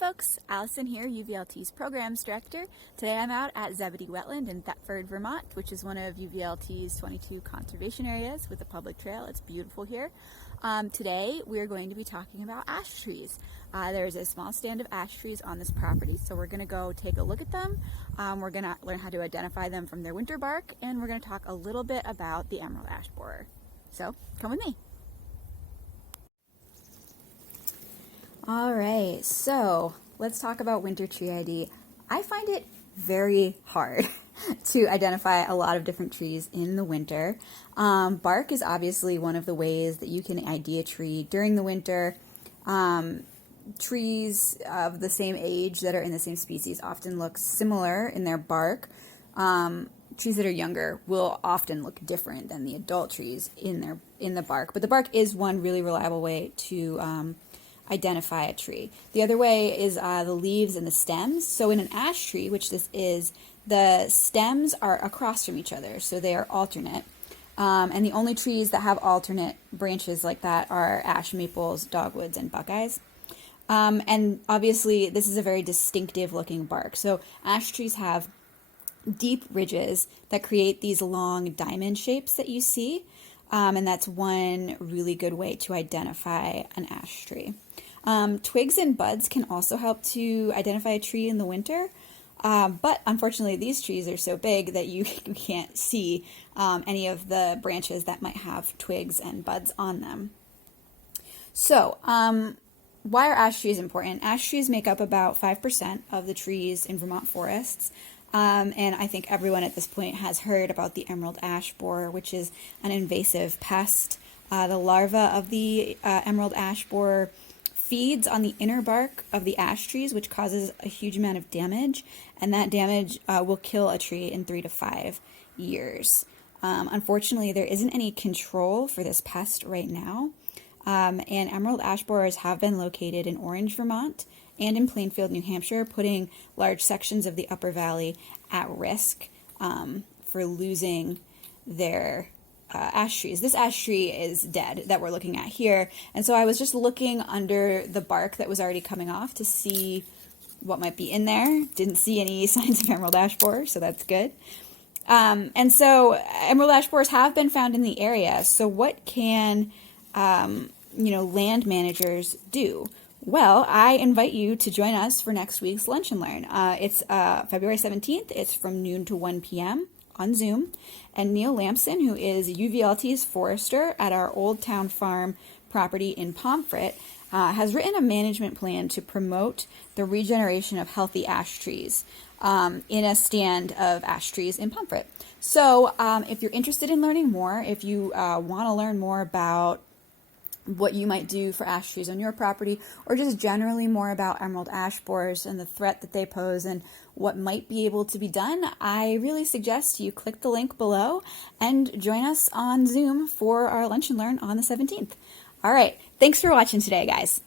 folks, Alison here, UVLT's Programs Director. Today I'm out at Zebedee Wetland in Thetford, Vermont, which is one of UVLT's 22 conservation areas with a public trail. It's beautiful here. Today we're going to be talking about ash trees. There's a small stand of ash trees on this property, so we're going to go take a look at them. We're going to learn how to identify them from their winter bark, and we're going to talk a little bit about the emerald ash borer. So come with me. All right, so let's talk about winter tree ID. I find it very hard to identify a lot of different trees in the winter. Bark is obviously one of the ways that you can ID a tree during the winter. Trees of the same age that are in the same species often look similar in their bark. Trees that are younger will often look different than the adult trees in the bark, but the bark is one really reliable way to identify a tree. The other way is the leaves and the stems. So in an ash tree, which this is, the stems are across from each other, so they are alternate. And the only trees that have alternate branches like that are ash, maples, dogwoods, and buckeyes. And obviously this is a very distinctive looking bark. So ash trees have deep ridges that create these long diamond shapes that you see. And that's one really good way to identify an ash tree. Twigs and buds can also help to identify a tree in the winter, but unfortunately these trees are so big that you can't see any of the branches that might have twigs and buds on them. So why are ash trees important? Ash trees make up about 5% of the trees in Vermont forests. And I think everyone at this point has heard about the emerald ash borer, which is an invasive pest. The larva of the emerald ash borer feeds on the inner bark of the ash trees, which causes a huge amount of damage, and that damage will kill a tree in 3 to 5 years. Unfortunately, there isn't any control for this pest right now, and emerald ash borers have been located in Orange, Vermont, and in Plainfield, New Hampshire, putting large sections of the upper valley at risk for losing their ash trees. This ash tree is dead that we're looking at here, and so I was just looking under the bark that was already coming off to see what might be in there. Didn't see any signs of emerald ash borer, so that's good. And so emerald ash borers have been found in the area. So what can land managers do? Well, I invite you to join us for next week's Lunch and Learn. It's February 17th. It's from noon to 1 p.m. on Zoom. And Neil Lampson, who is UVLT's forester at our Old Town Farm property in Pomfret, has written a management plan to promote the regeneration of healthy ash trees in a stand of ash trees in Pomfret. So if you're interested in learning more, if you want to learn more about what you might do for ash trees on your property, or just generally more about emerald ash borers and the threat that they pose and what might be able to be done, I really suggest you click the link below and join us on Zoom for our Lunch and Learn on the 17th. All right, thanks for watching today, guys.